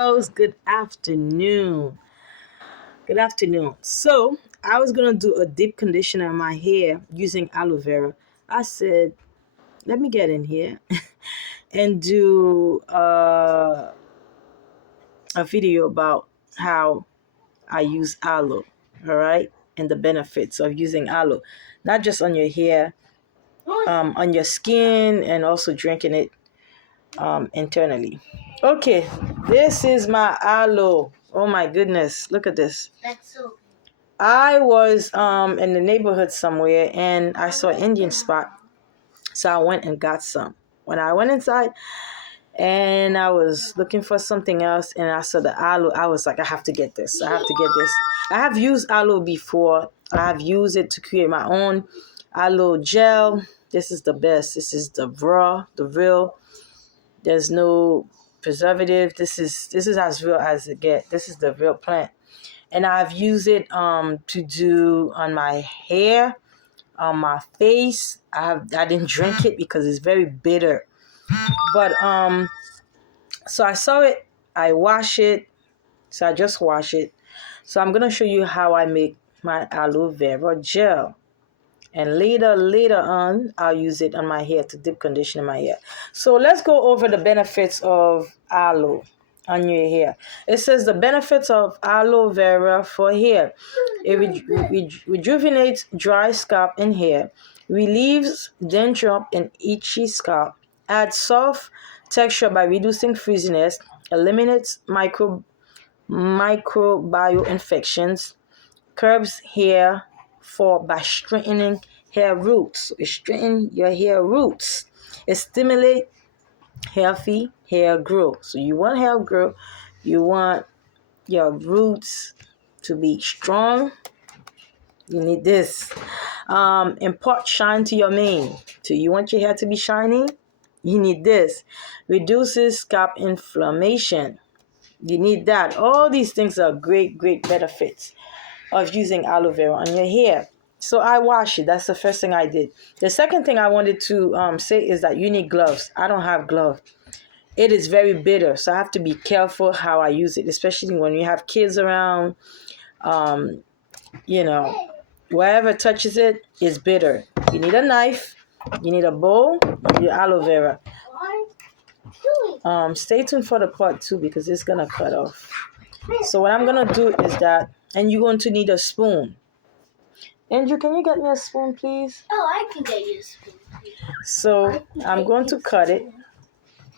Good afternoon. Good afternoon. So, I was going to do a deep conditioner in my hair using aloe vera. I said, let me get in here and do a video about how I use aloe, all right? And the benefits of using aloe, not just on your hair, on your skin, and also drinking it internally. Okay, this is my aloe. Oh my goodness, look at this. That's so. I was in the neighborhood somewhere and I saw an Indian spot, so I went and got some. When I went inside and I was looking for something else and I saw the aloe, I was like, I have to get this. I have to get this. I have used aloe before. I have used it to create my own aloe gel. This is the best. This is the VERA, the real. There's no preservative. This is as real as it gets. This is the real plant. And I've used it to do on my hair, on my face. I didn't drink it because it's very bitter. But so I saw it, I wash it. So I just wash it. So I'm gonna show you how I make my aloe vera gel. And later on, I'll use it on my hair to deep condition my hair. So let's go over the benefits of aloe on your hair. It says the benefits of aloe vera for hair. It rejuvenates dry scalp and hair, relieves dandruff and itchy scalp, adds soft texture by reducing frizziness, eliminates microbial infections, curbs hair fall by straightening hair roots. So it straightens your hair roots. It stimulates healthy hair growth. So you want hair growth, you want your roots to be strong. You need this. Impart shine to your mane. So you want your hair to be shiny? You need this. Reduces scalp inflammation. You need that. All these things are great benefits of using aloe vera on your hair. So I wash it. That's the first thing I did. The second thing I wanted to say is that you need gloves. I don't have gloves. It is very bitter, so I have to be careful how I use it, especially when you have kids around. Wherever touches it is bitter. You need a knife. You need a bowl. You need aloe vera. Stay tuned for the part 2 because it's gonna cut off. So what I'm gonna do is that, and you're going to need a spoon. Andrew, can you get me a spoon, please? Oh, I can get you a spoon. So I'm going to cut it.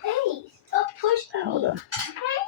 Hey, stop pushing me. Hold on. Okay?